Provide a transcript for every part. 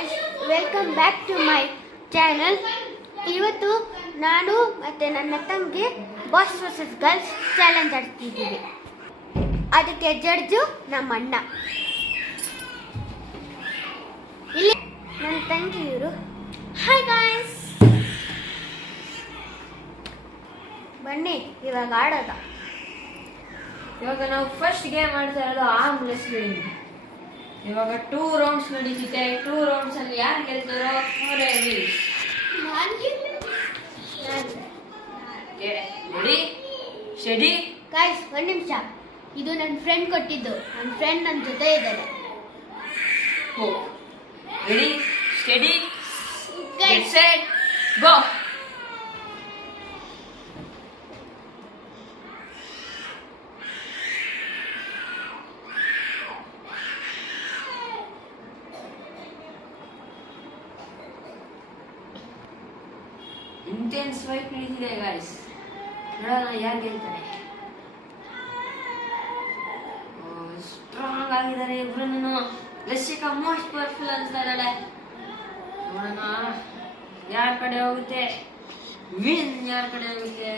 Guys, welcome back to my channel. ಇವತ್ತು ನಾನು ಮತ್ತು ನನ್ನ ತಂಗಿ ಬಾಯ್ಸ್ ವರ್ಸಸ್ ಗರ್ಲ್ಸ್ ಚಾಲೆಂಜ್ ಆಡ್ತಿದ್ದೀವಿ. ಅದಕ್ಕೆ ಜಡ್ಜು ನಮ್ಮ ಅಣ್ಣ. ಇಲ್ಲಿ ನನ್ನ ತಂಗಿ ಇವರು. ಹಾಯ್ ಗಾಯ್ಸ್, ಬನ್ನಿ ಇವಾಗ ಆಡೋದ. ಇವಾಗ ನಾವು ಫಸ್ಟ್ ಗೇಮ್ ಆಡ್ತಾ ಇರೋದು ಆರ್ಮ್ ರೆಸ್ಲಿಂಗ್. ಇವಾಗ 2 ರೌಂಡ್ಸ್ ನಡೀತಿದೆ. 2 ರೌಂಡ್ಸ್ ಅಲ್ಲಿ ಯಾರು ಗೆಲ್ತಾರೋ ಅವರೇ ವಿನ್. Ready study. ಗಾಯ್ಸ್, ಒಂದು ನಿಮಿಷ. ಇದು ನನ್ನ ಫ್ರೆಂಡ್ ಕೊಟ್ಟಿದ್ದು. ನನ್ನ ಫ್ರೆಂಡ್ ನನ್ನ ಜೊತೆ ಇದ್ದಾನೆ. Ready study get set go. Intense fight ನಡೀತಿದೆ ಗಾಯ್ಸ್. ನೋಡೋಣ ಯಾರು ಗೆಲ್ತಾರೆ. ಸ್ಟ್ರಾಂಗ್ ಆಗಿದ್ದಾರೆ ಇಬ್ರು. ರಶಿಕಾ ಮೋಸ್ಟ್ ಪವರ್ಫುಲ್ ಅನ್ಸ್ತಾ ಇದ್ದಾಳೆ. ನೋಡೋಣ ಯಾರ ಕಡೆ ಹೋಗುತ್ತೆ, ವಿನ್ ಯಾರ ಕಡೆ ಹೋಗುತ್ತೆ.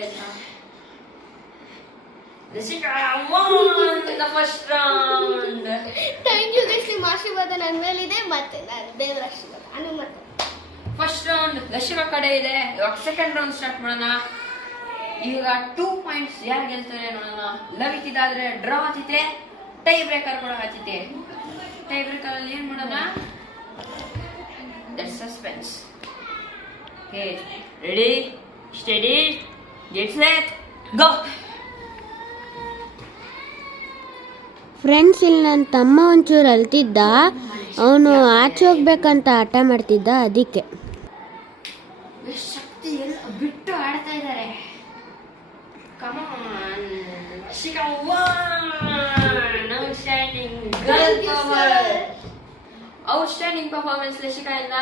Rashika won the first round. Thank you guys. ನಿಮ್ಮ ಆಶೀರ್ವಾದ ನನ್ನ ಮೇಲಿದೆ, ಮತ್ತೆ ನಾನು ದೇವರ ಆಶೀರ್ವಾದ ಅನುಮತಿ. ಫಸ್ಟ್ ರೌಂಡ್ ರಶಿಕಾ ಕಡೆ ಇದೆ. ಇವಾಗ ಸೆಕೆಂಡ್ ರೌಂಡ್ ಸ್ಟಾರ್ಟ್ ಮಾಡೋಣ. ಈಗ 2 ಪಾಯಿಂಟ್ಸ್ ಯಾರು ಗೆಲ್ತಾರೆ ನೋಡೋಣ. ಲವಿತಿದಾದ್ರೆ ಡ್ರಾ ಆತಿತೆ, ಟೈ ಬ್ರೇಕರ್ ಕೂಡ ಆತಿತೆ. ಟೈ ಬ್ರೇಕರ್ ಅಲ್ಲಿ ಏನ್ ಮಾಡೋಣ, that suspense. Okay, ready study get set go. Friends, ಇಲ್ಲಿ ನನ್ನ ತಮ್ಮ ಒಂಚೂರು ಅಳ್ತಿದ್ದ. ಅವನು ಆಚೆ ಹೋಗ್ಬೇಕಂತ ಹಠ ಮಾಡ್ತಿದ್ದ, ಅದಕ್ಕೆ. ಶಕ್ತಿ ಎಲ್ಲ ಬಿಟ್ಟು ಆಡ್ತಾ ಇದ್ದಾರೆ. ಕಮಾನ್ ರಶಿಕಾ ಔಟ್ಸ್ಟ್ಯಾಂಡಿಂಗ್ ಪರ್ಫಾರ್ಮೆನ್ಸ್ ರಶಿಕಾ ಇಂದ.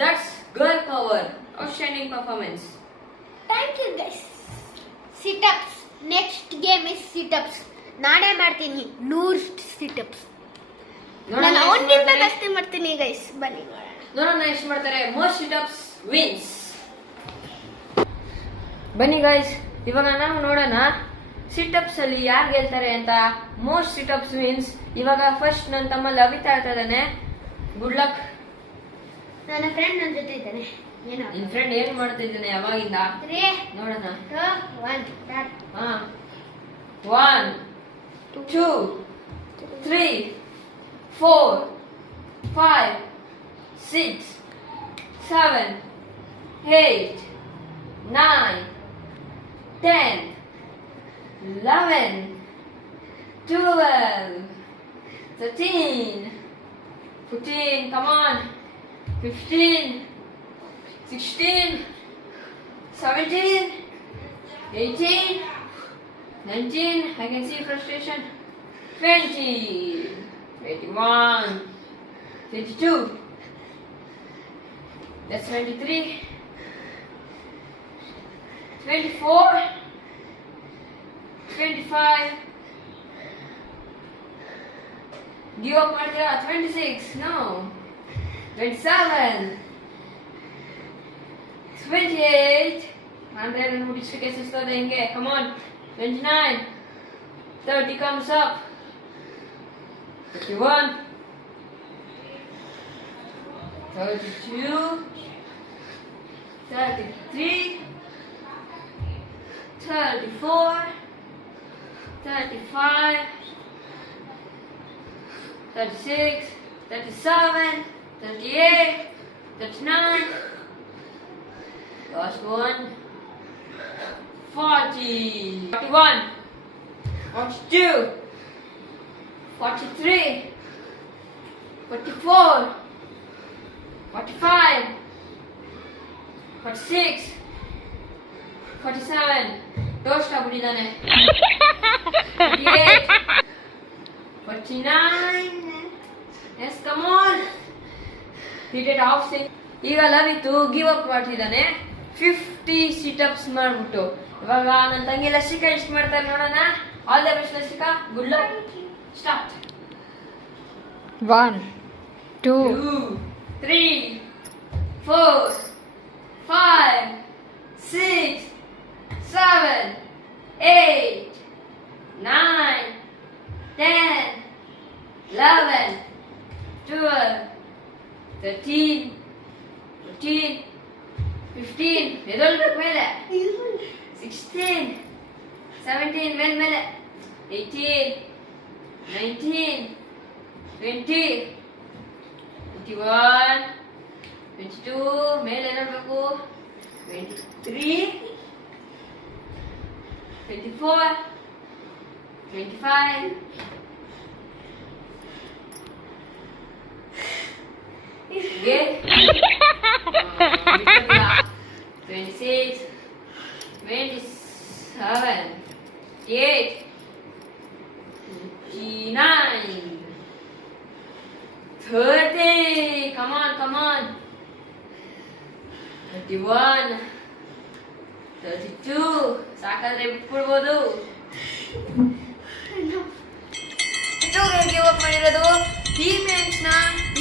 That's girl power. Outstanding performance. Thank you guys. Situps. Next game is situps. ನಾನೇ ಮಾಡ್ತೀನಿ 100 ಸಿಟಪ್ಸ್. ನಾನು ಅವನಿಂದ ಜಾಸ್ತಿ ಮಾಡ್ತೀನಿ ಗೈಸ್. ಬನ್ನಿ ನೋಡೋಣ ಎಷ್ಟು ಮಾಡ್ತಾರೆ. Most situps wins. ಬನ್ನಿ ಗೈಸ್, ಇವಾಗ ನಾವು ನೋಡೋಣ ಸಿಟಪ್ಸ್ ಅಲ್ಲಿ ಯಾರು ಗೆಲ್ತಾರೆ ಅಂತ. Most situps wins. ಇವಾಗ ಫಸ್ಟ್ ನನ್ನ ತಮ್ಮ ಲವಿತಾ ಆಡ್ತಾ ಇದ್ದಾನೆ. Good luck. ನನ್ನ ಫ್ರೆಂಡ್ ನನ್ನ ಜೊತೆ ಇದ್ದಾನೆ. ಏನೋ ನಿನ್ ಫ್ರೆಂಡ್ ಏನ್ ಮಾಡ್ತಾ ಇದ್ದಾನೆ ಯಾವಾಗಿಂದ 3 ನೋಡೋಣ. 2 1 start. 1 2 3 4 5 6 7 8 9 10 11 12 13 14. Come on. 15 16 17 18 19. I can see frustration. 20 21 22. That's 23 24 25. Give up ಮಾಡ್ತೀರಾ? 26. No. 27 28. ಅಂದ್ರೆ ಮುಗಿಸಕ್ಕೆ ಸುಸ್ತದೆ ಹಿಂಗೆ. Come on. 29 30 comes up. 31 32 33 34 35 36 37 38 39. Last one. 40 41 42 43 44 45 46 47. Toast ಆಗ್ಬಿಟ್ಟಿದ್ದಾನೆ. 48 49. Yes, come on. ಹಿಟೆಡ್ ಆಫ್ ಸಿಂಗ್. ಈಗ ಲವಿತು ಗಿವ್ ಅಪ್ ಮಾಡ್ತಿದ್ದಾನೆ 50 ಸಿಟಪ್ಸ್ ಮಾಡ್ಬಿಟ್ಟು. ಇವಾಗ ನನ್ನ ತಂಗಿ ಲಸಿಕಾ ಎಷ್ಟು ಮಾಡ್ತಾರೆ ನೋಡೋಣ. ಆಲ್ ದ ಬೆಸ್ಟ್ ಲಸಿಕಾ, good luck. Start. 1 2 3 4, 5, 6, 7, 8, 9, 10, 11, 12, 13, 14, 15, 16, 17, 18, 19, 20, 21, 22, 23, 24, 25, okay? 26, 27, 28, 29, 30, come on, 31, 32, ಸಾಕಾದ್ರೆ ಬಿಟ್ಬಿಡ್ಬೋದು. Give up ಮಾಡಿರೋದು ಈ ಮ್ಯಾಚ್ ನ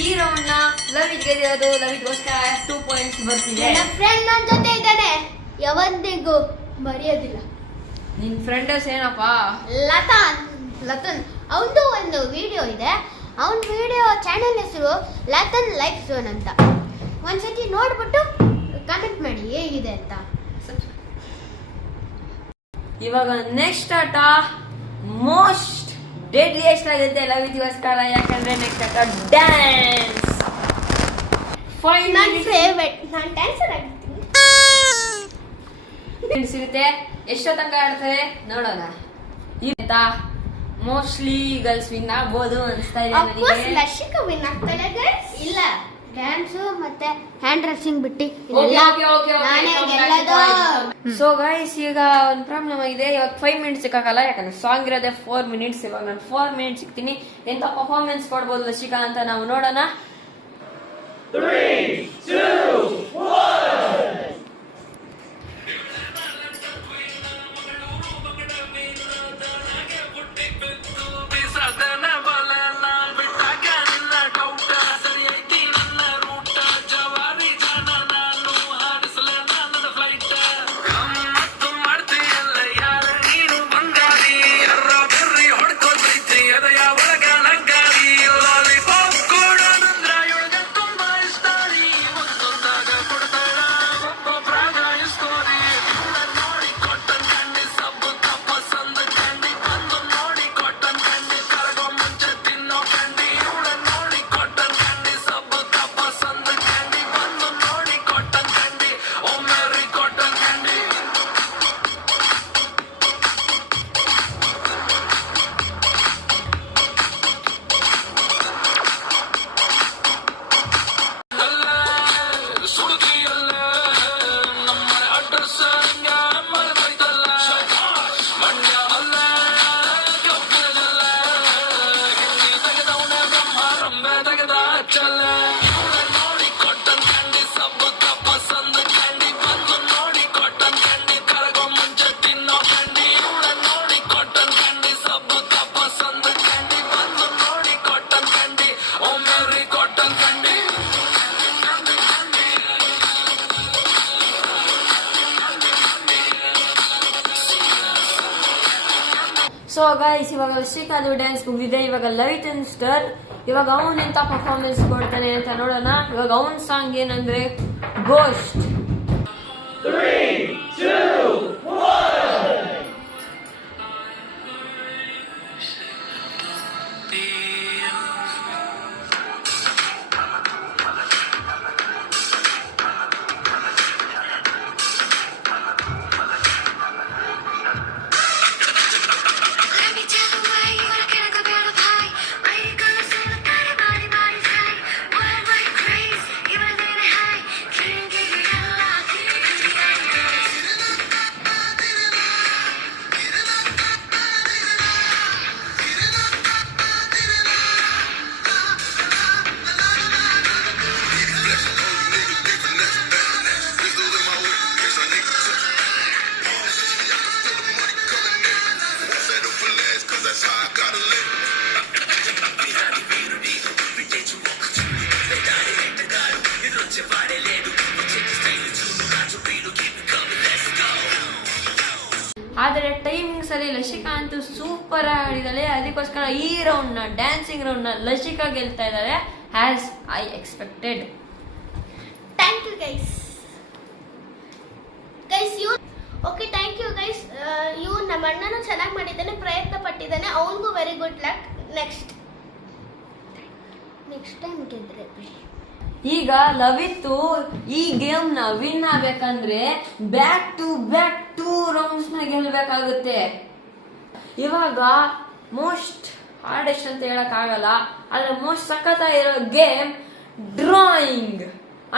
ಈ ರೌಂಡ್ ನ ಲವಿತ್ ಗೆದ್ದಿರೋದು. ಲವಿತ್ಗೋಸ್ಕರ 2 ಪಾಯಿಂಟ್ಸ್ ಬರ್ತಿದೆ. ನನ್ನ ಫ್ರೆಂಡ್ ನನ್ನ ಜೊತೆ ಇದ್ದಾನೆ, ಯಾವತ್ತಿಗೂ ಮರೆಯೋದಿಲ್ಲ. ನಿನ್ ಫ್ರೆಂಡಸ್ ಏನಪ್ಪ? ಲತನ್ ಅವನದು ಒಂದು ವಿಡಿಯೋ ಇದೆ. ಅವನ ವಿಡಿಯೋ ಚಾನೆಲ್ ಹೆಸರು ಲತನ್ ಲೈಫ್ ಝೋನ್ ಅಂತ. ಒಂದ್ಸತಿ ನೋಡ್ಬಿಟ್ಟು ಕಮೆಂಟ್ ಮಾಡಿ ಹೇಗಿದೆ ಅಂತ. ಇವಾಗ ನೆಕ್ಸ್ಟ್ ಆಟ ಮೋಸ್ಟ್ ಡೆಡ್ಲಿಯೆಸ್ಟ್ ಆಗುತ್ತೆ ಲವಿತ್ಗೋಸ್ಕರ. ಯಾಕಂದ್ರೆ ನೆಕ್ಸ್ಟ್ ಆಟ ಡ್ಯಾನ್ಸ್. ನನ್ನ ಫೇವರೇಟ್, ನಾನು ಡ್ಯಾನ್ಸರ್ ಆಗಿರ್ತೀನಿ. ಸಿಗುತ್ತೆ. ಎಷ್ಟೋ ತನಕ ಆಡ್ತಾರೆ ನೋಡೋಣ. ಮೋಸ್ಟ್ಲಿ ಗರ್ಲ್ಸ್ ವಿನ್ ಆಗ್ಬೋದು ಅನ್ಸ್ತಾ ಇದೆ ನನಗೆ. ಲಶಿಕಾ ವಿನ್ ಆಗ್ತಾಳೆ ಗೈಸ್. ಇಲ್ಲ, ಡ್ಯಾನ್ಸ್ ಮತ್ತೆ ಹ್ಯಾಂಡ್ ರೈಸಿಂಗ್ ಬಿಟ್ಟು ಸೊ ಗೈಸ್, ಈಗ ಒಂದು ಪ್ರಾಬ್ಲಮ್ ಆಗಿದೆ. ಇವಾಗ 5 ಮಿನಿಟ್ಸ್ ಸಿಕ್ಕಾಗಲ್ಲ, ಯಾಕಂದ್ರೆ ಸಾಂಗ್ ಇರೋದೇ 4 ಮಿನಿಟ್ಸ್. ಇವಾಗ ನಾನು 4 ಮಿನಿಟ್ಸ್ ಸಿಗ್ತೀನಿ. ಎಂತ ಪರ್ಫಾರ್ಮೆನ್ಸ್ ಕೊಡ್ಬೋದು ಲಶಿಕಾ ಅಂತ ನಾವು ನೋಡೋಣ. 3, 2, 1. ಸೊ ಗೈಸ್, ಇವಾಗ ಶ್ರೀಕಾಂತ್ ಡ್ಯಾನ್ಸ್ ಮುಗಿದಿದೆ. ಇವಾಗ ಲವಿತ್ ಸ್ಟರ್. ಇವಾಗ ಅವನ್ ಎಂತ ಪರ್ಫಾರ್ಮೆನ್ಸ್ ಕೊಡ್ತಾನೆ ಅಂತ ನೋಡೋಣ. ಇವಾಗ ಅವನ್ ಸಾಂಗ್ ಏನಂದ್ರೆ ಗೋಸ್ಟ್. 3, 2, 1. ಡ್ಯಾನ್ಸಿಂಗ್ ಸರಿ ಲಸಿಕಾ ಅಂತೂ ಸೂಪರ್ ಆಡಿದಾಳೆ. ಅದಕ್ಕೋಸ್ಕರ ಈ ರೌಂಡ್ ನ ಡ್ಯಾನ್ಸಿಂಗ್ ರೌಂಡ್ ನ ಲಸಿಕಾ ಗೆಲ್ತಾ ಇದ್ದಾರೆ as I expected. Thank you guys. Okay, thank you guys. ಇವ್ರು ನಮ್ಮ ಅಣ್ಣನೂ ಚೆನ್ನಾಗಿ ಮಾಡಿದ್ದಾನೆ, ಪ್ರಯತ್ನ ಪಟ್ಟಿದ್ದಾನೆ. ಅವನಿಗೂ very good luck. Next time ಗೆದ್ರೆ ಈಗ ಲವಿತ್ತು ಈ ಗೇಮ್ ನ ವಿನ್ ಆಗ್ಬೇಕಂದ್ರೆ ಬ್ಯಾಕ್ ಟು ಬ್ಯಾಕ್ 2 ರೌಂಡ್ಸ್ ನ ಗೆಲ್ಬೇಕಾಗುತ್ತೆ. ಇವಾಗ ಮೋಸ್ಟ್ ಹಾರ್ಡೆಸ್ಟ್ ಅಂತ ಹೇಳಕ್ ಆಗಲ್ಲ, ಆದ್ರೆ ಮೋಸ್ಟ್ ಸಖತ್ತಾಗಿರೋ ಗೇಮ್ ಡ್ರಾಯಿಂಗ್.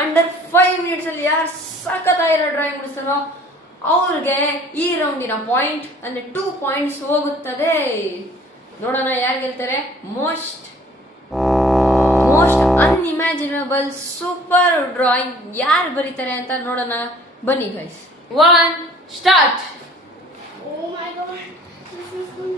ಅಂಡರ್ 5 ಮಿನಿಟ್ಸ್ ಅಲ್ಲಿ ಯಾರು ಸಖತ್ತಾಗಿರೋ ಡ್ರಾಯಿಂಗ್ ಬಿಡಿಸ್ತಾರೋ ಅವ್ರಿಗೆ ಈ ರೌಂಡಿನ ಪಾಯಿಂಟ್ ಅಂದ್ರೆ 2 ಪಾಯಿಂಟ್ಸ್ ಹೋಗುತ್ತದೆ. ನೋಡೋಣ ಯಾರು ಗೆಲ್ತಾರೆ. ಮೋಸ್ಟ್ ಅನ್ಇಮ್ಯಾಜಿನಬಲ್ ಸೂಪರ್ ಡ್ರಾಯಿಂಗ್ ಯಾರು ಬರೀತಾರೆ ಅಂತ ನೋಡೋಣ ಬನ್ನಿ guys. 1 start. Oh my god, this is good.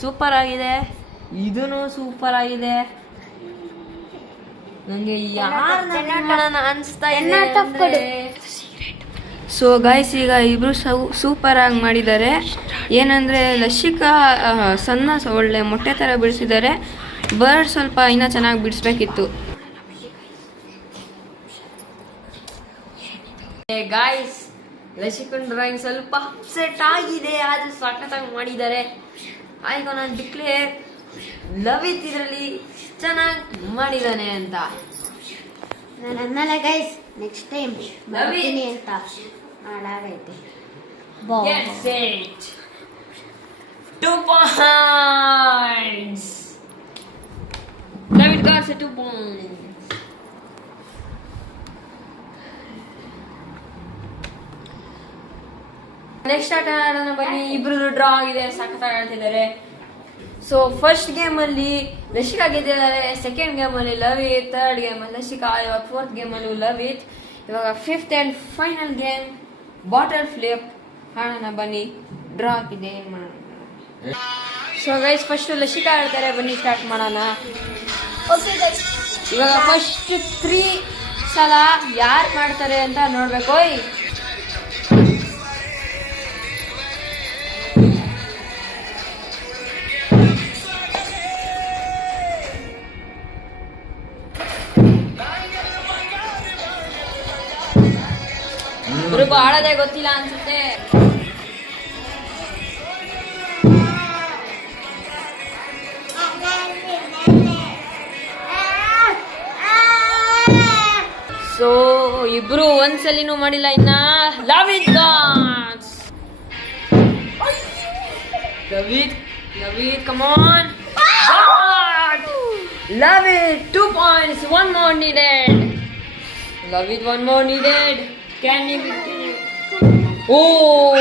Super ಆಗಿದೆ, ಇದೂನು ಸೂಪರ್ ಆಗಿದೆ. ನಂಗೆ ಯಾರು ಅನ್ಸ್ತಾ ಇದೆ. ಸೊ ಗೈಸ್, ಈಗ ಇಬ್ರು ಸೂಪರ್ ಆಗಿ ಮಾಡಿದ್ದಾರೆ. ಏನಂದ್ರೆ ಲಸಿಕಾ ಸಣ್ಣ ಒಳ್ಳೆ ಮೊಟ್ಟೆ ತರ ಬಿಡಿಸಿದ್ದಾರೆ. ಬರ್ಡ್ ಸ್ವಲ್ಪ ಇನ್ನೂ ಚೆನ್ನಾಗಿ ಬಿಡಿಸ್ಬೇಕಿತ್ತು. ಗಾಯ್ಸ್, ಲಸಿಕನ್ ಡ್ರಾಯಿಂಗ್ ಸ್ವಲ್ಪ ಅಪ್ಸೆಟ್ ಆಗಿದೆ, ಆದ್ರೆ ಸಖತ್ತಾಗಿ ಮಾಡಿದ್ದಾರೆ. ಈಗ ನಾನು ಡಿಕ್ಲೇರ್ ಲವಿತ್ ಇದರಲ್ಲಿ ಚೆನ್ನಾಗಿ ಮಾಡಿದಾನೆ ಅಂತ. ನಾನು ಅನ್ನಲ್ಲ ಗೈಸ್, ನೆಕ್ಸ್ಟ್ ಟೈಮ್ ಬರ್ತೀನಿ ಅಂತ ಹಾಳಾಗೈತೆ. 2 points. David got 2 points. Next ಆಟ ಆಡೋಣ ಬನ್ನಿ. ಇಬ್ರದ್ದು ಡ್ರಾ ಆಗಿದೆ, ಸಖತ್ತಾಗಿ ಆಡ್ತಿದ್ದಾರೆ. ಸೊ ಫಸ್ಟ್ ಗೇಮ್ ಅಲ್ಲಿ ಲಸಿಕಾ ಗೆದ್ದಿದ್ದಾರೆ, ಸೆಕೆಂಡ್ ಗೇಮ್ ಅಲ್ಲಿ ಲವಿತ್, ಥರ್ಡ್ ಗೇಮ್ ಅಲ್ಲಿ ಲಸಿಕಾ, ಇವಾಗ ಫೋರ್ತ್ ಗೇಮ್ ಅಲ್ಲಿ ಲವಿತ್. ಇವಾಗ 5th and final game bottle flip ಆಡೋಣ ಬನ್ನಿ. ಡ್ರಾ ಆಗಿದೆ. ಸೊ ಗೈಸ್, ಫಸ್ಟ್ ಲಸಿಕಾ ಆಡ್ತಾರೆ, ಬನ್ನಿ ಸ್ಟಾರ್ಟ್ ಮಾಡೋಣ. ಇವಾಗ ಫಸ್ಟ್ 3 ಸಲ ಯಾರು ಮಾಡ್ತಾರೆ ಅಂತ ನೋಡ್ಬೇಕು. ಇವ್ರಿಗೂ ಆಡೋದೇ ಗೊತ್ತಿಲ್ಲ ಅನ್ಸುತ್ತೆ. ಸೊ ಇಬ್ರು ಒಂದ್ಸಲಿನೂ ಮಾಡಿಲ್ಲ ಇನ್ನ. Lavith come on. Love it. 2 points. One more needed. Love it. One more needed. Can you? Oh.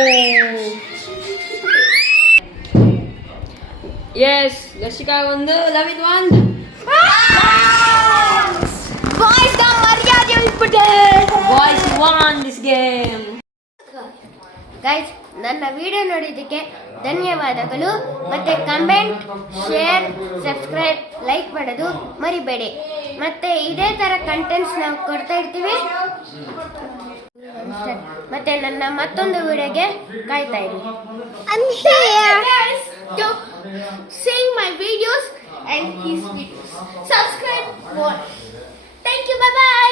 Yes. Lashika ಒಂದು. Love it one. ಬಾಯ್ಸ್ ಮರ್ಯಾದೆ ಉಳ್ಬಿಟ್ಟೆ. Boys won this game. Guys, ನನ್ನ ವಿಡಿಯೋ ನೋಡಿದ್ದಕ್ಕೆ ಧನ್ಯವಾದಗಳು. ಮತ್ತೆ ಕಮೆಂಟ್, ಶೇರ್, ಸಬ್ಸ್ಕ್ರೈಬ್, ಲೈಕ್ ಮಾಡೋದು ಮರಿಬೇಡಿ. ಮತ್ತೆ ಇದೇ ತರ ಕಂಟೆಂಟ್ಸ್ ನಾವು ಕೊಡ್ತಾ ಇರ್ತೀವಿ. ಮತ್ತೆ ನನ್ನ ಮತ್ತೊಂದು ವಿಡಿಯೋಗೆ ಕಾಯ್ತಾ ಇರಿ. I'm here to see my videos and his videos. Subscribe more. Thank you. Bye bye.